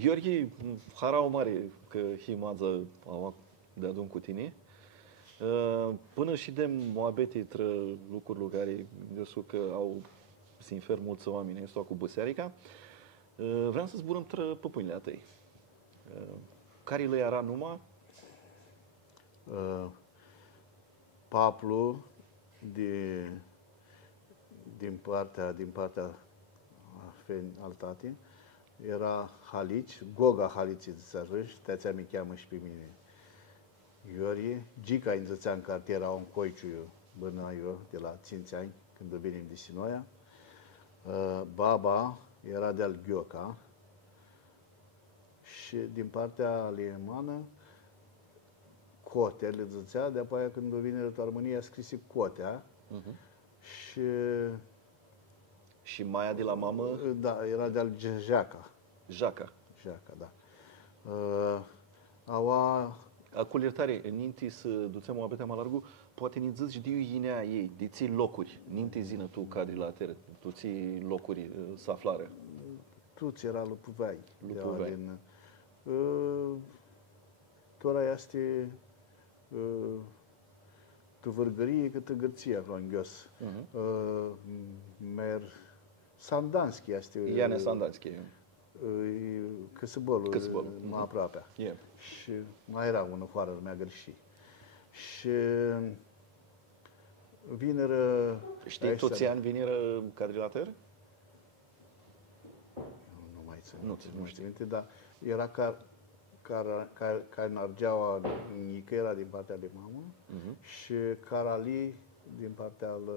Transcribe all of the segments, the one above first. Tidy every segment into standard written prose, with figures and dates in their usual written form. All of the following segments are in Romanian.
Gheorghe, harau mare că himaza au de adun cu tine. Până și de moabete tră lucruri care eu știu că au sinfer mulți oameni, este cu Băsearica. Vreau să zburăm tră păpânile tăi. Care le era numai? Paplu din partea al tati era Halici, Goga Halici țărâși, te-ți mi cheamă și pe mine. Iorie, Gica înzățea în cartier, era un coiciu băna eu de la 5 ani, când venim de Sinoia. Baba era de-al Ghioca și din partea alemană Cote le zățea, de-apoi când vine România a scris Cotea și Maia de la mamă? Da, era de-al Jaca. Jaca. Jaca, da. Aua... Acolo iertare, ninti să duțem o abete mai largu, poate ni zici de inea ei, de ții locuri, ninti zină tu cadri la teră, tu ții locuri să aflare. Tu ți era Lupuvai. Lupuvai. Tora este tu vărgărie că tăgărție acolo în ghios. Mer Sandanski este. Iane Sandanski. Căsăbolul, mai aproape. Yeah. Și mai era unul foară, mi-a greșit. Și vineră... Știi toți ani vineră cadrilater? Nu mai țin. Nu știu. Dar era Nargeaua Nică era din partea de mamă și Carali din partea al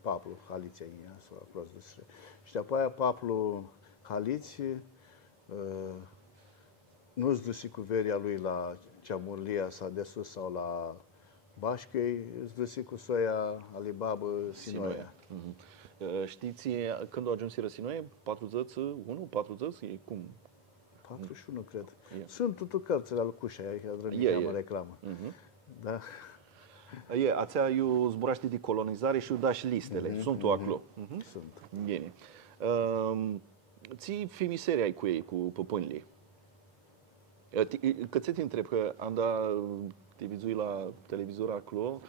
Paplu, Haliția sau acolo despre. Și de apoi Paplu Haliți nu-ți dusi cu veria lui la Ceamurlia sau de sus sau la Bașchei, îți dusi cu soia Alibabă Sinoia. Știți când au ajuns în Sinoia? 40, 1, 40, cum? 41, cred. Sunt toate cărțile al Cușei, aici drăgea reclamă. Da? Ația eu zburaște de colonizare și eu da și listele. Sunt tu acolo. Sunt. Bine. Ții fimiserii ai cu ei, cu păpânile. Că ți-te întreb, că am dat te vizui la televizor acolo,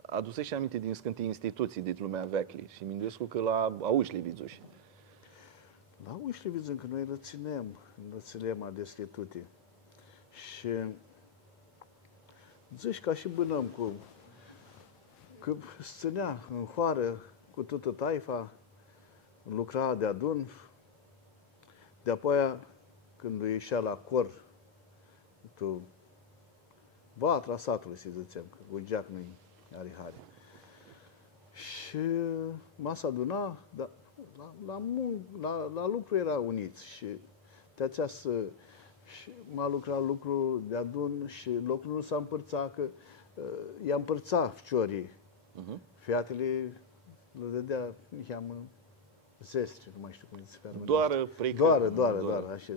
aduse și aminte din scântii instituții de lumea veacli și mi-nduiesc că la auși le vizuși. La auși le vizăm, că noi răținem adesle tute. Și zici ca și bânăm cu că stănea în hoară cu toată taifa, lucra de adun, de-apoi când îi ieșea la cor, tu vatra satului, să zicem, că ugeac nu-i are. Și masa aduna, dar la lucru era uniți și te-ațea să... Și m-a lucrat lucru de adun și lucrul nu s-a împărțat, că i-a împărțat ficiorii. Fiatele le dădea, îi cheamă zestre, nu mai știu cum se cheamă. Doară, așa,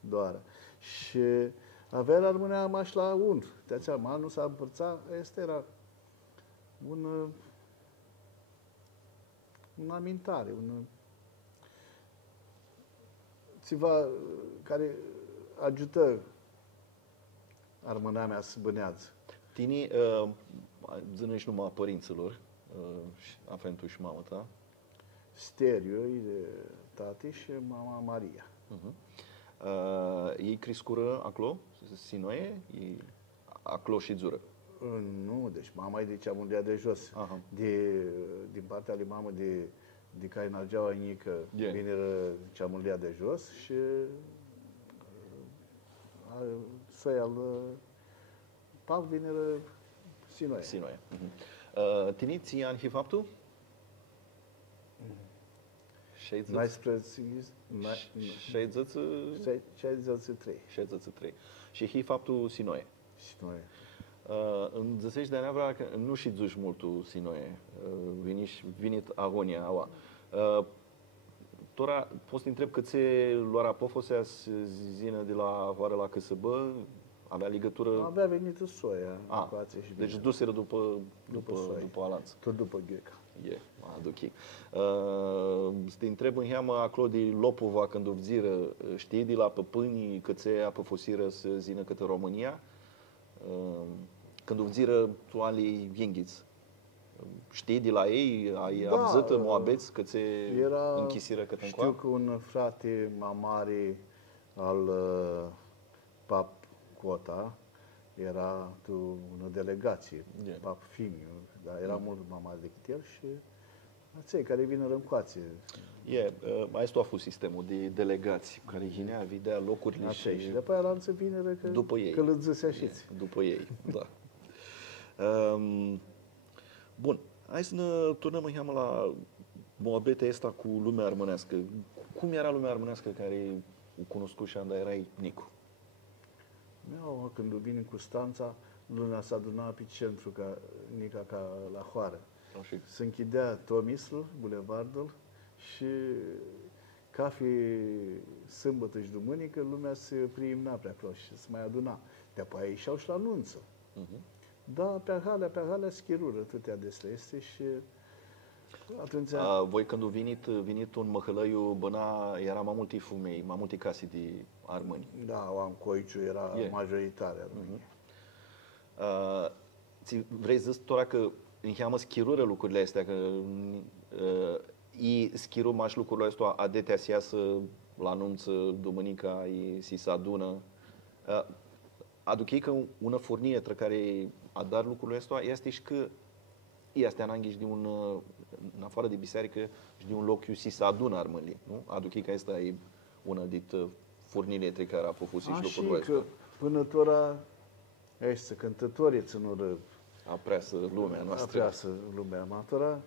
doară. Și averea rămânea maș la un. Te-ațea, nu s-a împărțat, asta era un amintare, ceva care ajută armâna mea să bânează. Tine, zânești numai părinților, afentul și mama ta? Steriu, de tati și mama Maria. Ei crescură acolo, Sinoie? Acolo și zură? Nu, deci mama e de Ceamurlia de jos. Din partea lui mamă de care Nargeaua Nică vine Ceamurlia de jos și soia al Pav vine Sinoia. Sinoia. Tine ții ani faptul? 63. Și faptul Sinoia. Sinoia. Îmi zăsești de neapărat că nu și duci multul Sinoie. Vinit agonia aua. Tora, poți să întreb că ți luarea pofosea zină de la hoară la Căsăbă? Avea legătură? Avea venit în soia. Deci duseră după alanță. Tot după Gheca. aduchi. Te întreb în heamă a Clodi Lopova când vziră, știi de la păpânii că se apă fosiră să zină către România? Când vziră tu ali Vinghiț. Știi de la ei? Ai avzătă moabeți că se închisiră către încoa? Știu că un frate mamare al Pap Cota era o delegație, Pap Fimiu, dar era mult mai mare decât el și cei care vin în râncoațe. Mai este a fost sistemul de delegații care hinea, videa locurile așa, și după aia lanță vinere că după ei. Că lădzăse așiți. După ei, da. Bun, hai să ne turnăm în heamă la moabetea asta cu lumea armânească. Cum era lumea armânească care o cunoscut și anda erai Nicu? Când vin cu Stanța, lumea s-a adunat pe centru, Nica ca la Hoară. Se închidea Tomislu, bulevardul, și ca fi sâmbătă și dumânică, lumea se priimna pe acolo și se mai aduna. De-apoi ieșeau și la nunță. Da, pe halea schirură, atâtea desle este și atunci... Voi când venit un Măhălăiu, băna, era mai multe fumei, mai multe case de armâni. Da, Coiciu era majoritar armâni. Vrei să zici, Tora, că încheamă schirură lucrurile astea, că i schiru maș lucrurile astea adetea se iasă la anunță dumânica, si se adună. Aduc ei că una furnie tra care a dar lucrurile astea este și că este ananghiș de un, în afară de biserică, și de un loc si se adună armânii, nu? Aduc ei că asta e una dit furnile tre care a făcut și lucrurile astea. Până tora este cântătorii ținură apreasă lumea noastră. Apreasă lumea amatora.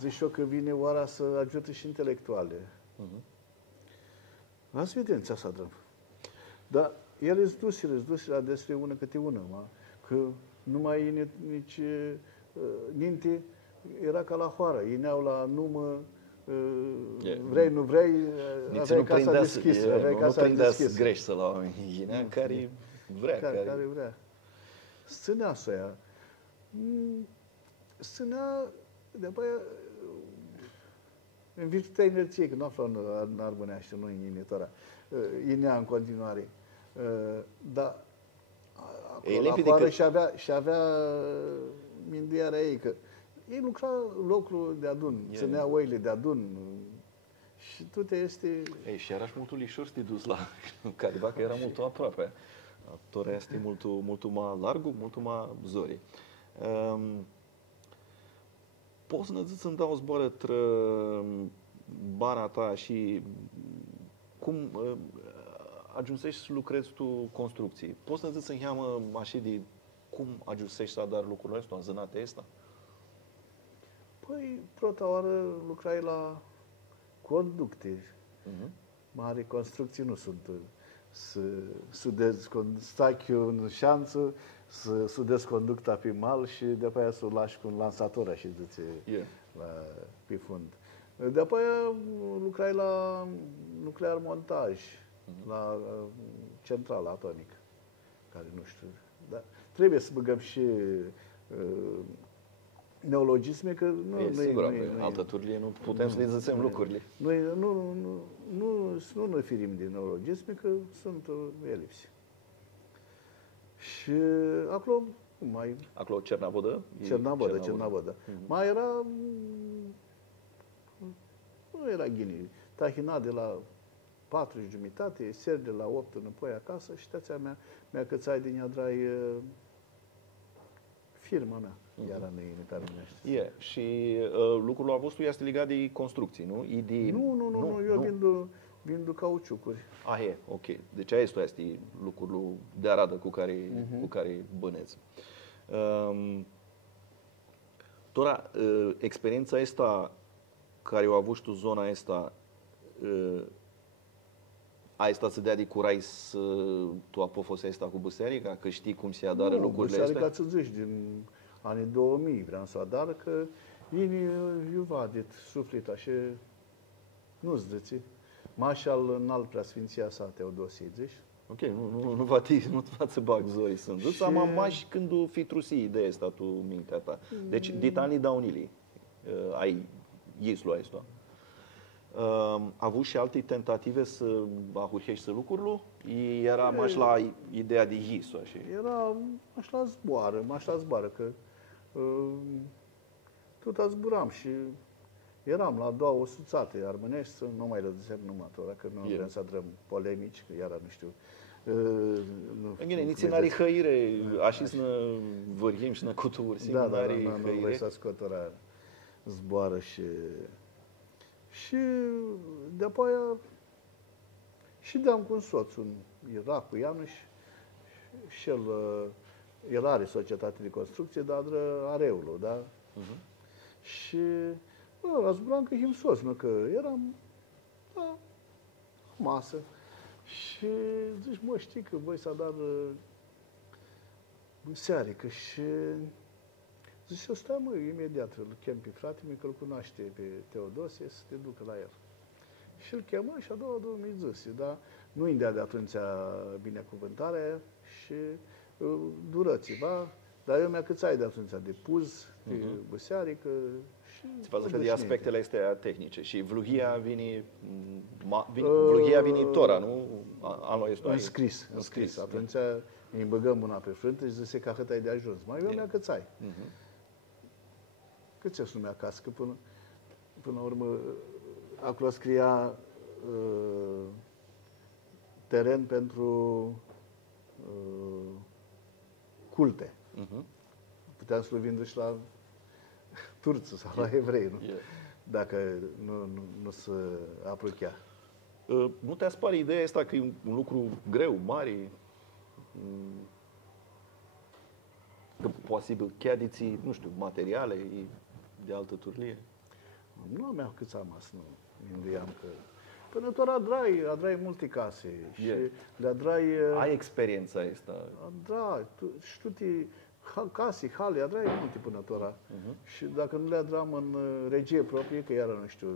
Zici eu că vine oara să ajute și intelectuale. Ați evidența asta, drăm. Dar el îți dus la despre una câte una, că nu mai e nici ninte, era ca la Hoară, ineau la numă, vrei, nu vrei, aveai casa deschisă. Aveai casa deschisă. Greș să la oameni, care vrea. Care vrea. Ținea să ea. Ținea, de-apoi, în virtutea inerției, că nu află în Armâneaște, nu în Initora, inea în continuare. Dar acolo la Hoară și avea minduiarea ei, că ei lucra locul de adun, ținea oile de adun și tot este... Ei, și era și mult lișor să te duci la careva, că era mult aproape. Torea este mult mai largul, mult mai zori. Poți să ne zici să-mi dau o zboară tră bara ta și cum ajunsești să lucrezi tu construcții? Poți să ne zici să-mi cheamă așa de cum ajunsești să dar lucrurile astea, în zânate asta? Păi, prota oară lucrai la conducte. Mari construcții nu sunt. Stai în șanță, să sudezi conducta pe mal și după aia să o lași cu un lansator așa pe fund. După aia lucrai la nuclear montaj, la centrala atomică, care nu știu. Dar trebuie să băgăm și neologisme, că nu altăturile nu putem să le zicem lucrurile. Nu ne firim din neologisme, că sunt elipsi. Și acolo, acolo Cernavodă? Cernavodă. Mai era, nu era Ghini. Tahina de la 4:30, seri de la 8 înapoi acasă și tația mea cățai din Iadrai firma mea. Iar în Armâneaște. Și lucrul vostru este legat de construcții, nu? Nu, eu vindu cauciucuri. Ok. Deci asta este lucrul de aradă cu care băneți. Tora, experiența asta care o avut tu zona asta, ai stat să dea de curai să tu apofose asta cu biserica, că știi cum se adară lucrurile astea? Biserica ți zici, din anii 2000 vreau să adară, că ini iuva de suflet așa, nu-ți dăți. Mașal înalt preasfinția sa Teodosie, zici? Ok, nu va să bag zorii sunt. Am mași când o fi trusi ideea asta tu mintea ta. Deci, dit anii daunilii. ai Islu, ai Islu. A avut și alte tentative să ahurhești să lucrurile? Era mai la ideea de Islu, așa. Era maș la zboară, că tot zburam și eram la două suțate armânești, să nu mai rădusem numai ăla, că nu vrem să adrăm polemici, că iară nu știu. Bine, nici n-are hăire, așa să ne vârhim și ne cuturi, da, nu vrei să scot ora zboară și de-apoi aia și deam cu un soț, era cu Ianuș și el are societate de construcție, dar Areulu, da? Și la zburam că him sos, nu? Că eram la masă și zici, mă, știi că voi s-a dat searică și zice, eu stai, mă, imediat îl chem pe frate meu, că îl cunoaște pe Teodosie, să te ducă la el. Și îl chemă și a doua mi zise, dar nu îndea de atunci binecuvântarea și durăți-vă, dar eu mi-a câți ai de atunci de puz, de băsearică și... Ți față că de aspectele astea tehnice și vluhia vine tora, nu? Anul este Înscris. Atunci îi băgăm mâna pe frântă și zice că hăt ai de ajuns. Mai eu mi-a câți ai. Câți ești numea acasă? Că până la urmă acolo scria teren pentru culte. Puteam să-l vindă și la turți sau la evrei, nu? Dacă nu se aprochea. Nu te aspare ideea asta că e un lucru greu, mare? Că posibil chiar de nu știu, materiale de altă turlie? Nu am cât am as, nu. Minduiam că... Până tot adrai multe case și le adrai... Ai experiența asta? Da, și tu case, hale, adrai multe până tot. Și dacă nu le adram în regie proprie, că iară nu știu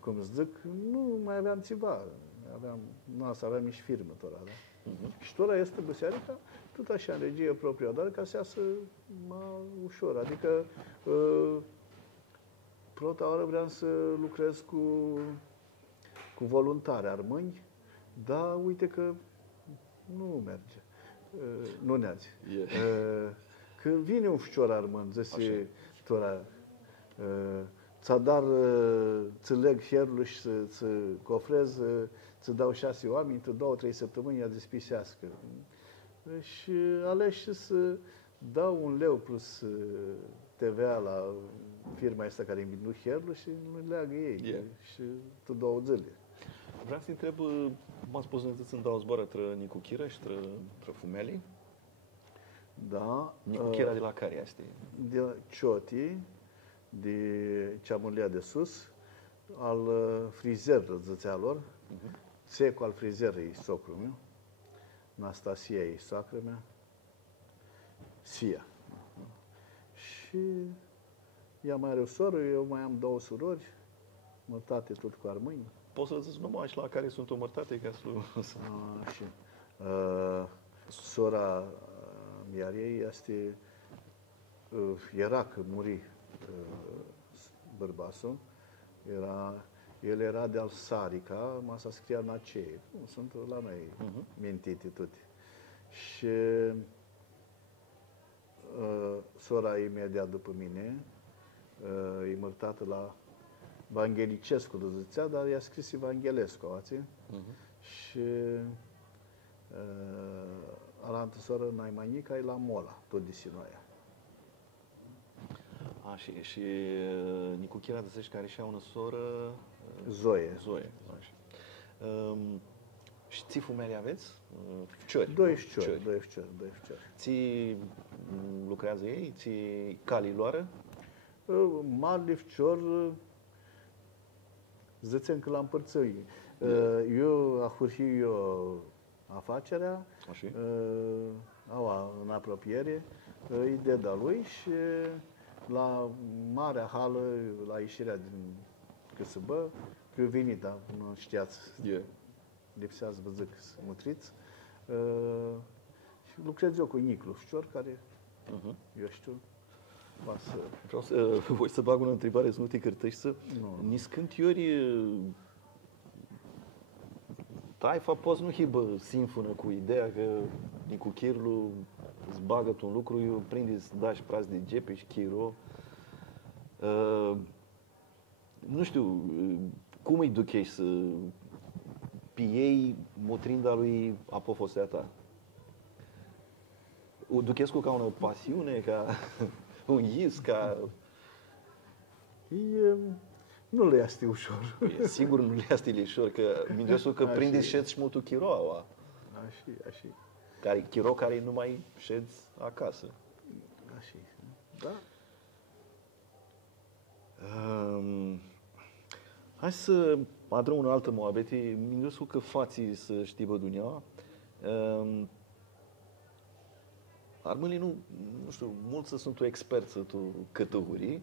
cum îți zic, nu mai aveam ceva. Aveam nici firmă tot, da? Și tot este băsearica, tot așa în regie proprie, dar ca să iasă mai ușor. Adică prota oară vreau să lucrez cu voluntari armâni, dar uite că nu merge. Nu neați. Când vine un fcior armând, zice tora, ți-a dar, ți leg fierul și să cofrez, ți dau 6 oameni, tu 2-3 săptămâni, ea despisească. Și alegi să dau 1 leu plus TVA la firma asta care îmi vindu hierul și nu leagă ei. Și tu 2 zile. Vreau să-i întreb, m-a spus să-mi dau zboară între Nicu Chiră și între Fumelii. Da. Nicu Chiră de la care este? De Cioti, de Ceamulia de Sus, al frizer zățealor, Țecu al frizerei socrul meu, Anastasia e soacră mea, Sia. Și ea mai are o soră, eu mai am 2 surori, mărtate tot cu armâni. Poți să zici numai și la care sunt omărtate ca să... Și sora Miariei este, era că muri bărbasul, el era de al Sarica, masa scria Nacee. Sunt la noi mintite toate. Și sora imediat după mine, e mărtată la Evanghelicescu de zicea, dar i-a scris Evanghelescu, ați? Și alaltă soră Naimanica e la Mola, tot de Sinoia. Și Nicu Chira de că are și una soră... Zoe. Și ții Fumelii aveți? Fciori? 2 fciori. Ții lucrează ei? Ții calii luară? Mari fcior, zicem că l-am împărțit. Eu ahurhi afacerea, în apropiere, îi deda lui și la marea hală, la ieșirea din CSB, că eu venit, dar nu știați, lipsea să vă zic, mătriți. Și lucrez eu cu Niclu Fcior, care, eu știu, Vreau să, voi să bag o întrebare, să nu te cârtăși, să Nu. ni scântiori taifa poți nu hibă sinfonă cu ideea că Nicu Chirlu îți bagă un lucru, eu prinde să dași praz de gepe și chiro. Nu știu, cum îi duchești să piei motrinda lui apofosea ta? O duchesc ca o pasiune, ca un is, ca... Nu le este ușor. E, sigur nu le este ușor, că mi-ndesul că prindeți ședți și motul chiroaua. Așa. Chiro care nu mai ședți acasă. Așa. Da? Hai să adrăm un altă moabete. Mi-ndesul că fații să știi băduneaua. Armânii nu știu, mulți sunt o experță tu cătăurii.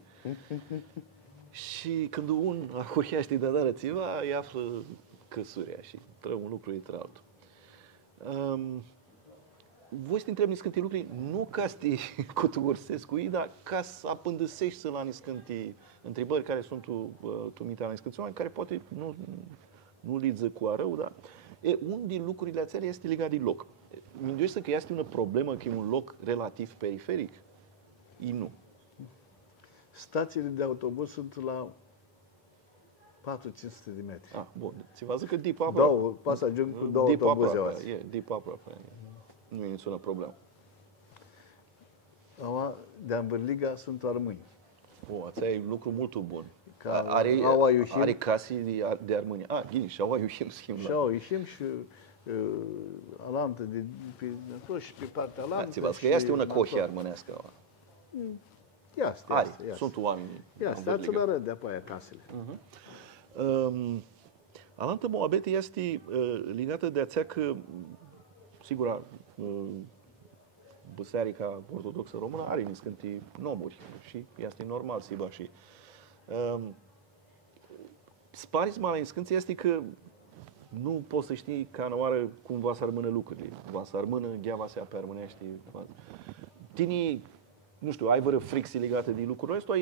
Și când un ahuriaște de dară țiva, îi află căsuria și tră un lucru dintre altul. Voi să te întrebi niscântii lucruri, nu ca să te cotugorsesc cu ei, dar ca să apândăsești să la niscântii întrebări care sunt tu mintea la niscânții oameni, care poate nu lidză cu arău, dar un din lucrurile ația este legat de loc. Mi-ndoiesc că este o problemă că e un loc relativ periferic? E nu. Stațiile de autobuz sunt la 400-500 de metri. Bun. Ți vă zic că deep aproape. Două pasageri cu două autobuze azi. E deep aproape. Nu e nicio problemă. De Ambărliga sunt armâni. Asta e lucru mult bun. Are casii de armâni. Ghini, și au ieșim schimb. Și au ieșim și alantă și pe partea alantă. Ți vă zic că este una cohie armânească. Are. Sunt oameni. Stați la râd de-apoi aia casele. Alantă moabete este legată de aceea că, sigur, Biserica Ortodoxă Română are niscântii nomuri și este normal să iba și. Sparisma la niscânții este că nu poți să știi ca în oară cum va să rămână lucrurile. Va să rămână, ghea va să ia pe armânești. Tinii, nu știu, ai vără fricții legate de lucrurile astea,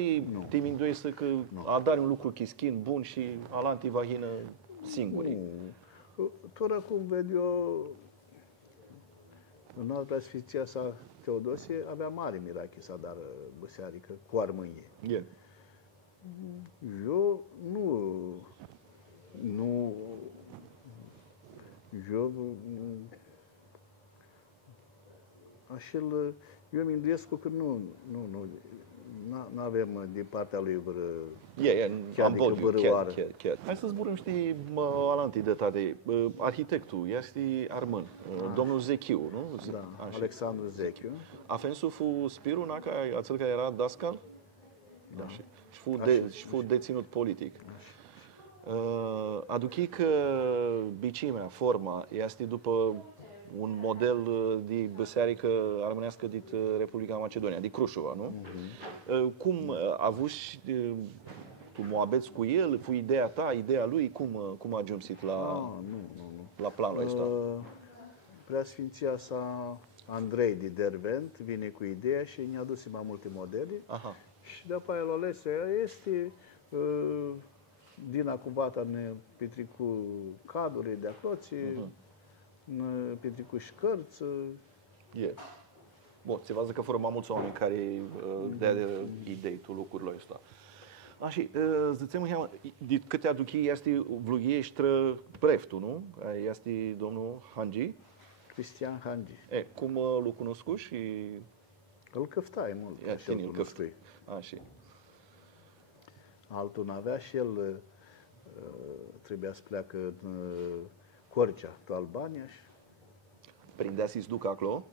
te minduiesc că adari un lucru chischin, bun și alanti vahină singuri. Tot acum ved eu, în altă preasfinția sa Teodosie, avea mare mirache să adară biserică cu armânie. Eu eu mi-nduiesc că nu avem de partea lui chiar. Hai să zburăm, știi, alantii de tate. Arhitectul este armân, domnul Zechiu, nu? Da, Alexandru Zechiu. A fu Spiru, ațel care era dascal? Da. Și fu deținut politic. Aduchi că bicimea, forma, este după un model de biserică armânească din Republica Macedonia, de Crușova, nu? Cum a avut și tu moabeți cu el, cu ideea ta, ideea lui, cum a ajunsit la planul ăsta? Preasfinția sa Andrei de Dervent vine cu ideea și ne-a dus mai multe modele. Și de apoi el alese este din acubata ne petricu caduri de acroții, petricu șcărți. Bun, ți-vă zic că fără mai mulți oameni care dea idei tu lucrurile astea. Și zicem, de câte aduchi este vlugieștră preftul, nu? Este domnul Hangi. Cristian Hangi. Cum l-a cunoscut și... Îl căftai mult. Îl căftui. Și... Altul n-avea și el trebuia să pleacă în Corcea, tu Albania și... Prindea să-i duc acolo?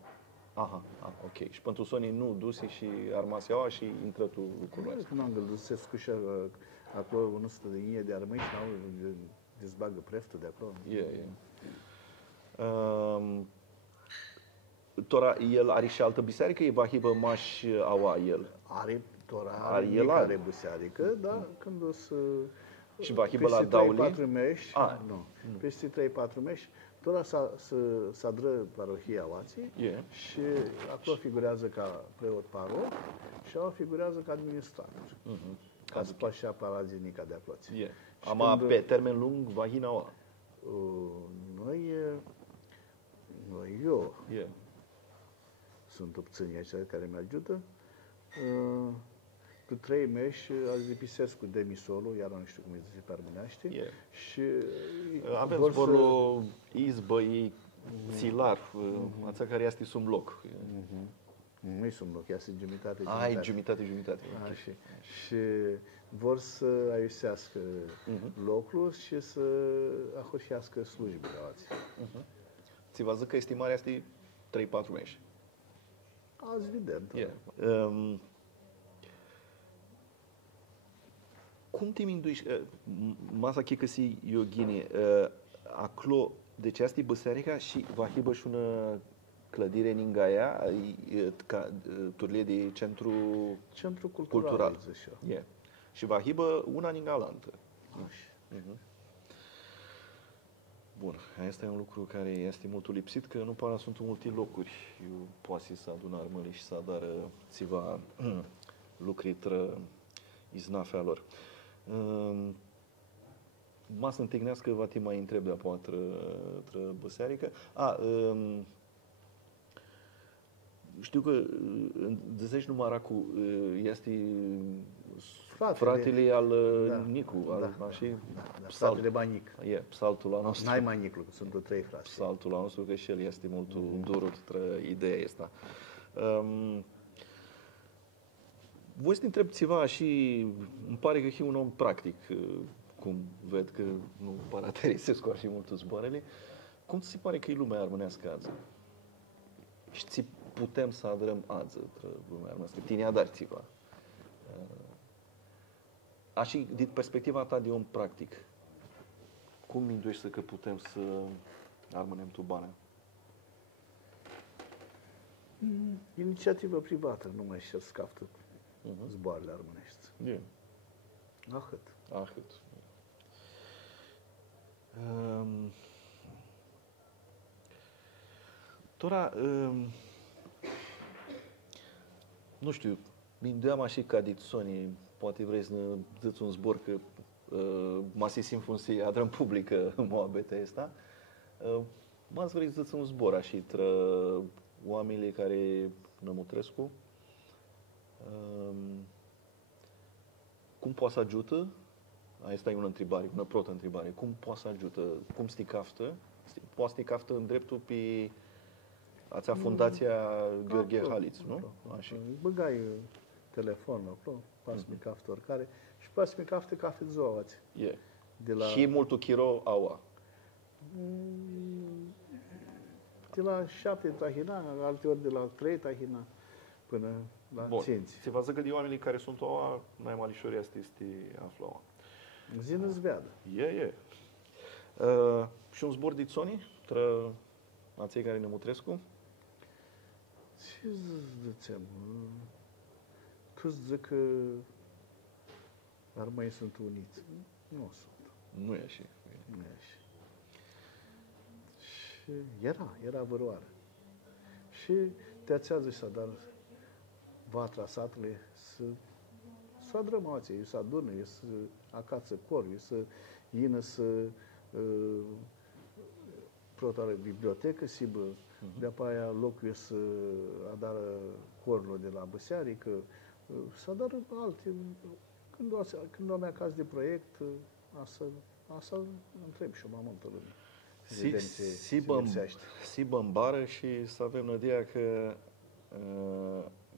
Ok. Și pentru Sony nu dusi și armaseaua și intră tu lucrurile astea. Când am gândit să se scușea acolo 100 de mii de armâni și n-au dezbagă preftul de acolo. Tora, el are și altă biserică? E vahibă maș aua el? Are fiecare biserică, dar când o să... Și vahibă la Dauli? Peste 3-4 meși, Tora s-a dră parohia Oații și acolo figurează ca preot paroh și acolo figurează ca administrator. Ca spășea parazinica de acolo. Ama pe termen lung, vagina eu sunt obținii aceia care mi ajută. Cu 3 meși, azi Lipisescu demisolu, iar nu știu cum îi zice pe armânește. Și avem zborul izbăi, țilar, ața care este sub loc. Nu-i sub loc, este jumătate. Jumătate. Și vor să aiusească locul și să ahorșească slujbele alții. Ți vă zic că estimarea este 3-4 meși. Azi vedem. Cum te minduiști? Masa che căsi Iogini, acolo, deci asta e biserica și va hibă și una clădire în aia, ca turlie de centru cultural. Și va hibă una în galantă. Bun, asta e un lucru care este mult lipsit, că nu pare sunt multe locuri. Eu poate să adun armări și să adară țiva lucri iznafea lor. Mă să întâlnească, va te mai întreb de apoi biserică. Știu că Dăzești numaracu este fratele al Nicu, fratele Banic. Psaltul la nostru. N-ai Manicul, că sunt 3 frați. Psaltul la nostru, că și el este mult durut ideea asta. Voi să te întreb ceva și îmi pare că e un om practic, cum ved că nu paraterisesc și mult zboarele. Cum ți se pare că e lumea armânească azi? Și ți putem să adrăm azi lumea armânească? Tine adar ceva. Și din perspectiva ta de om practic, cum minduiești că putem să armânem Tubana? Inițiativă privată, nu mai știu scaftă zboarele armânești. Ahăt. Tora, nu știu, minduiam așa ca ditsoni, poate vrei să ne ziți un zbor că masi sim funcție adrăm publică moabete asta. M-ați vrei să ziți un zbor așa între oamenii care Nămutrescu. Cum poate să ajută? Asta e una întrebare, una protă întrebare. Cum poate să ajută? Cum sticaftă? Poate sticaftă în dreptul pe ația fundația Gheorghe Haliț, nu? Așa. Băgai telefonul acolo, pas-mi caftă oricare și pas-mi caftă cafe de zoați. Și multul chiro aua. De la 7 tahina, alte ori de la 3 tahina până la ținți. Se va zică de oamenii care sunt oa, mai malișori este aflaua. Zi-nu-ți veadă. Și un zbor de țoni, tră aței care Nămutrescu? Ce ziceam? Tu zic că armăii sunt uniți. Nu sunt. Nu e așa. Nu e așa. Și era văroară. Și te ațează și să dar vatra satului să adrămație, să adună, să acață cor, să ină să protare bibliotecă, sibă, de-apă aia locul să adară corurile de la Băsearică, să adară alte. Când o mea caz de proiect, asta întreb și eu mai multă lume. Sibă în bară și să avem nădea că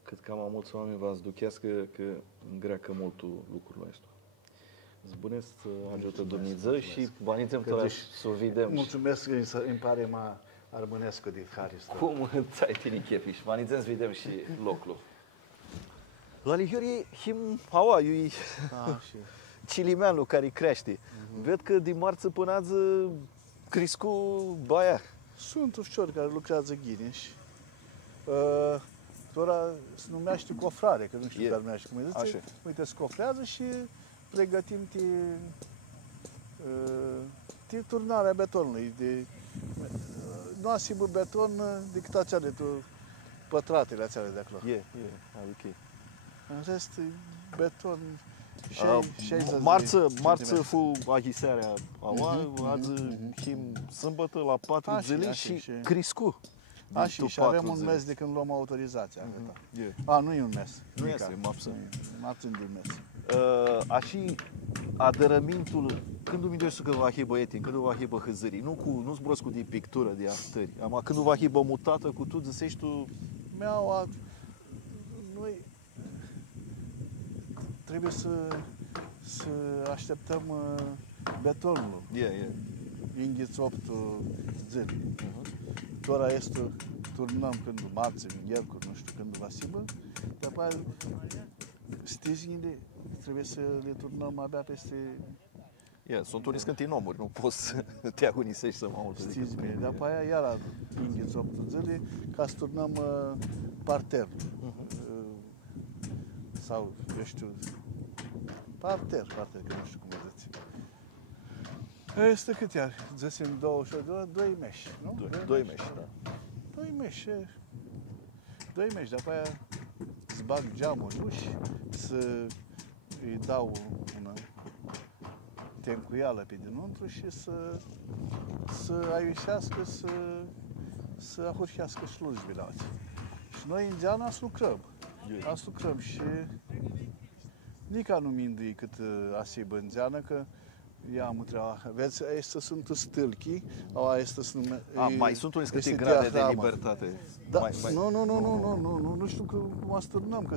cât cam mulți oameni v-ați duchească că îngreacă multul lucrurile astea. Zbunesc ajută Dumnezeu și banițăm tot să o vedem. Mulțumesc că îmi pare mai armânescă de Haristă. Cum îți ai tine chefi și banițăm să vedem și locul. La Lihiori, him haua, iui cilimeanul care crește. Ved că din marță până azi crescu baia. Sunt ușori care lucrează ghineș. Ora se numește cofrare, că nu știu care numește cum îi zice. Uite, se cofrează și pregătim turnarea betonului. nu asibă beton decât acele pătratele acelea de acolo. ok. În rest, e beton, 60 Marță fu ahisearea aua, azi him sâmbătă la 4 zile și criscu. Și avem un mes de când luăm autorizația. Nu e un mes. Nu este, mapsă. Mapsă de mes. Și adărămintul, când mi dois că va hibă etin, când va hibă hăzării, nu zbroscu de pictură de astări. Ama când va hibă mutată cu tu, zicești tu... Noi trebuie să așteptăm betonul. Inghiți 8 zile. Tora este, turnăm când marți, miercuri, nu știu când va sibă. După aia, stizile trebuie să le turnăm abia peste... Sunt unii scântinomuri, nu poți să te agonisești să mă auto. După aia iar inghiți 8 zile ca să turnăm parter. Sau, eu știu, parter, că nu știu cum o zice. Este cât iar? Zăsim 28 de ore, 2 meși, nu? 2 meși, da. 2 meși. 2 meși, după aia îți bag geamul în uși, să îi dau una tencuială pe dinăuntru și să aiușească, să ahurchească slujbile alții. Și noi în Geana lucrăm și nica nu mindui cât asibă în Geană, că am treaba. Vezi, astea sunt stâlchii, astea sunt... mai sunt unii scăti grade de libertate. Da, nu știu cum asturnăm, că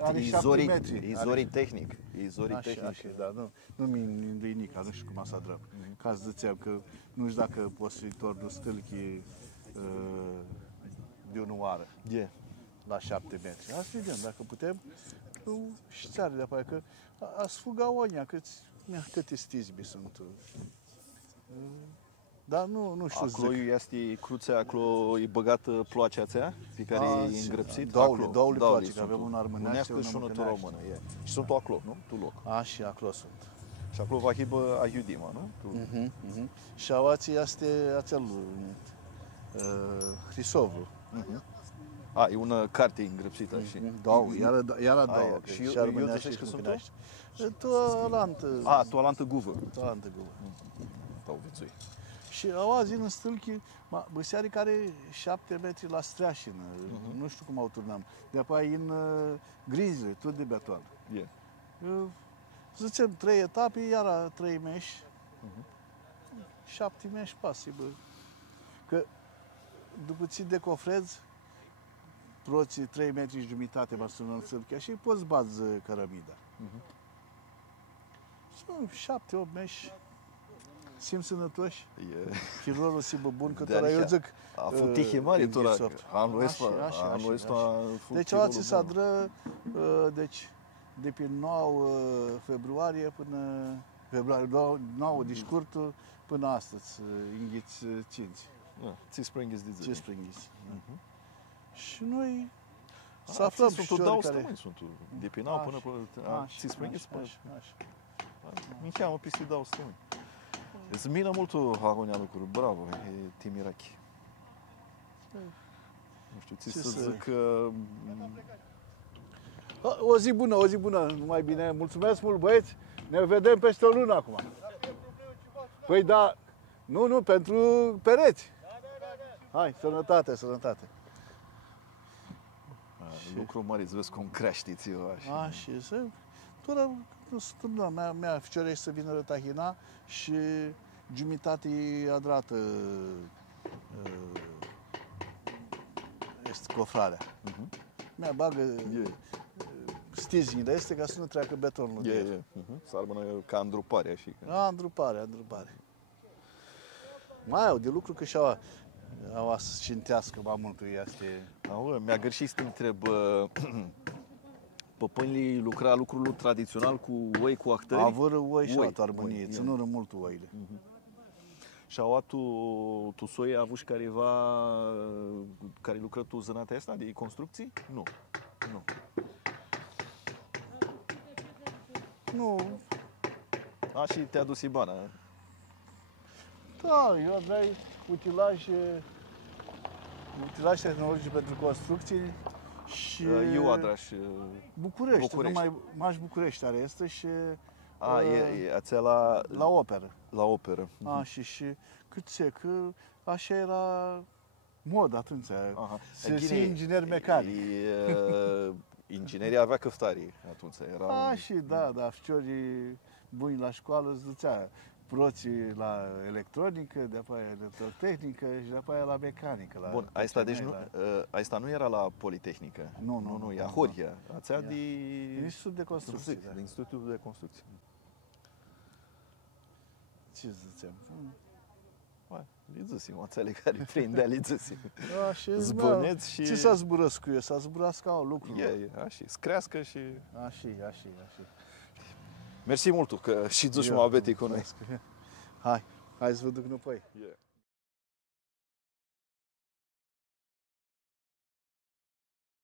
are 7 metri. Izorii tehnic. Da, nu mi-indui nica, nu știu cum să adrăm. Ca să ziceam că nu știu dacă poți să-i torni stâlchii de o oară. La 7 metri. Asta vedem, dacă putem, și țară de-apă, că a sfuga onia, câte stizbi sunt. Dar nu știu acolo este cruțea, acolo e băgată ploacea ațea, pe care e îngrăpsit. Două ploace, că avem un armânească și unul română. Și sunt acolo, nu? Tu loc. Și acolo sunt. Și acolo va hibă ahiudima, nu? Și avații este acel Hrisovlu. E una carte îngrăpsită și... Iar două. Și eu zicești că sunt tu alantă. Tu alantă guvă. Tu alantă guvă. Tau vițui. Și au azi în stâlchi, băseari care 7 metri la streașină, nu știu cum au turnam. De-apoi în grizle, tot de beton. Zicem 3 etape, iar 3 meși. 7 meși pasibil. Că după ce decofrezi, proți 3 metri și jumătate mă sună în stâlchea și poți bați cărămida. Sunt 7-8 meși. Simt sănătoși. Chirurul sibă bun, că tora eu zic... A fost tihimari, tora. Anul ăsta... Deci alții se adră, de pe 9 februarie până... 9 de scurtul până astăzi, înghiți 5. Ți springhiți de zi. Ce springhiți. Și noi să aflăm știori care... De pe 9 până... Ți springhiți? Mi cheamă peste 2 stămâni. Îți mină multul agonia lucruri, bravo, e Timirachi. Nu știu, ți să zic că... O zi bună, numai bine. Mulțumesc mult, băieți. Ne vedem peste o lună acum. Păi da, nu, pentru pereți. Hai, sănătate. Lucru mare, îți vezi cum creștiți eu așa. Și să... Mea ficiorește să vină rătahina și jumătate adrată este cofrarea. Mea bagă stizile este ca să nu treacă betonul de el. Să rămână ca îndrupare, așa. Îndrupare. Mai au de lucru că și-au să cintească mai multul este. Mi-a gârșit să te întreb, păpânii lucra lucrul tradițional cu oi cu actări? Avură oi și altă armonie, ținură mult oile. Și au tu soi avut și care lucră tu zănatea asta de construcții? Nu. Nu. Și te-a dus Ibana. Da, eu aveai utilaj tehnologic pentru construcții și Eu adraș... București, numai Maș București are este și e ațea la operă. La operă. Și cât se, că așa era mod atunci. Să fii inginer mecanic. Ingineria avea căftarii atunci. Era Și da, ficiorii buni la școală îți ducea proții la electronică, de apoi electrotehnică și de apoi la mecanică. La bun, asta nu era la Politehnică. Nu, e Horia. Ațea de Institutul de Construcții. Din Institutul de Construcții. Ce ziceam? Lidzăsim, oțele care prindea lidzăsim. Zbăneți și... Ce s-a zburat cu el? S-a zburat ca un lucru. Așa, să crească și... Așa. Mersi mult că și duci moabetii cu noi. Hai să vă duc înapoi.